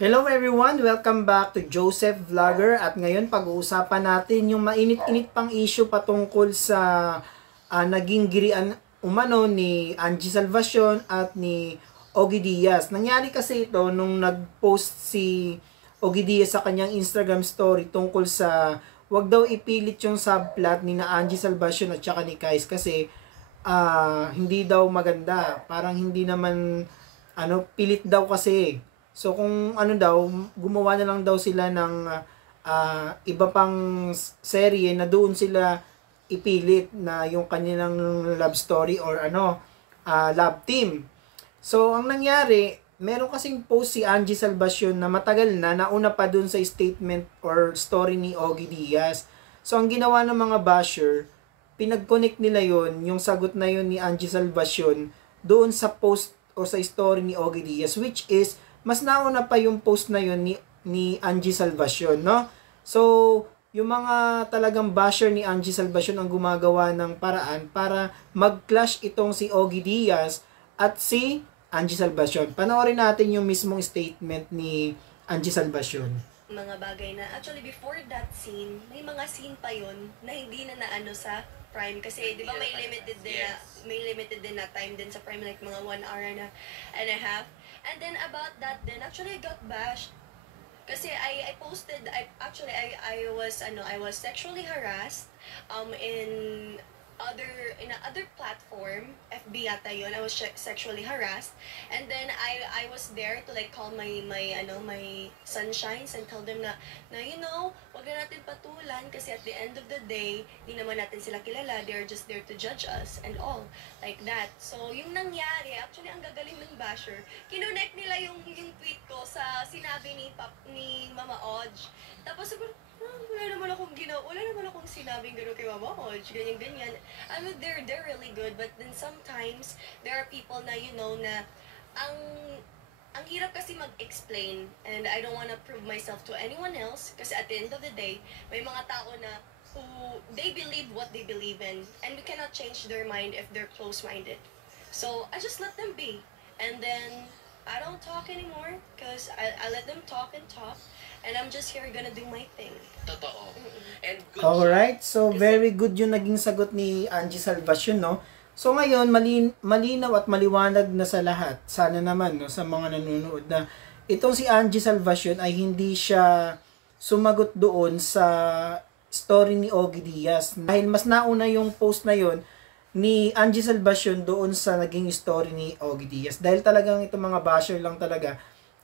Hello everyone! Welcome back to Joseph Vlogger at ngayon pag-uusapan natin yung mainit-init pang issue patungkol sa naging girian umano ni Angie Salvacion at ni Ogie Diaz. Nangyari kasi ito nung nag-post si Ogie Diaz sa kanyang Instagram story tungkol sa wag daw ipilit yung subplot ni na Angie Salvacion at saka ni Kais kasi hindi daw maganda. Parang hindi naman pilit daw kasi. So kung gumawa na lang daw sila ng iba pang serye na doon sila ipilit na yung kanilang love story or love team. So ang nangyari, meron kasing post si Angie Salvacion na matagal na nauna pa doon sa statement or story ni Ogie Diaz. So ang ginawa ng mga basher, pinag-connect nila yon yung sagot na yon ni Angie Salvacion doon sa post o sa story ni Ogie Diaz, which is mas nauna pa yung post na yun ni Angie Salvacion, no? So, yung mga talagang basher ni Angie Salvacion ang gumagawa ng paraan para mag-clash itong si Ogie Diaz at si Angie Salvacion. Panoorin natin yung mismong statement ni Angie Salvacion. Mga bagay na, actually before that scene, may mga scene pa yun na hindi na naano sa Prime kasi di ba may limited din na time din sa Prime, like mga 1 hour and a half. And then about that then actually I got bashed kasi I posted I was sexually harassed in other platform, FB yata yun. I was sexually harassed, and then I was there to like call my sunshines and tell them na wag na natin patulan kasi at the end of the day di naman natin sila kilala, they're just there to judge us and all like that. So yung nangyari, actually ang gagaling ng basher, kinonect nila yung tweet ko sa sinabi ni Mama Odge, tapos siguro wala naman akong sinabing gano'n kay Mama Odge, ganyan. I mean, they're really good, but then sometimes, there are people na, na ang hirap kasi mag-explain, and I don't wanna prove myself to anyone else, kasi at the end of the day, may mga tao na who, they believe what they believe in, and we cannot change their mind if they're close-minded. So, I just let them be, and then, I don't talk anymore, because I let them talk, and I'm just here gonna do my thing. Totoo. And good Alright, so very good yung naging sagot ni Angie Salvacion, no? So ngayon, malinaw at maliwanag na sa lahat, sana naman, no, sa mga nanonood na itong si Angie Salvacion ay hindi siya sumagot doon sa story ni Ogie Diaz. Dahil mas nauna yung post na yon ni Angie Salvacion doon sa naging story ni Ogie Diaz. Dahil talagang itong mga basher lang talaga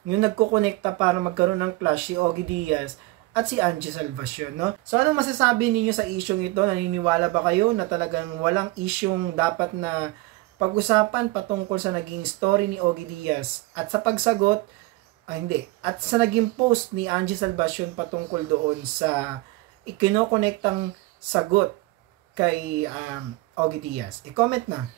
yung nagkukonekta para magkaroon ng clash si Ogie Diaz at si Angie Salvacion, no? So, anong masasabi ninyo sa isyong ito? Naniniwala ba kayo na talagang walang isyong dapat na pag-usapan patungkol sa naging story ni Ogie Diaz? At sa pagsagot, hindi. At sa naging post ni Angie Salvacion patungkol doon sa ikinokonektang sagot kay Ogie Diaz. I-comment na.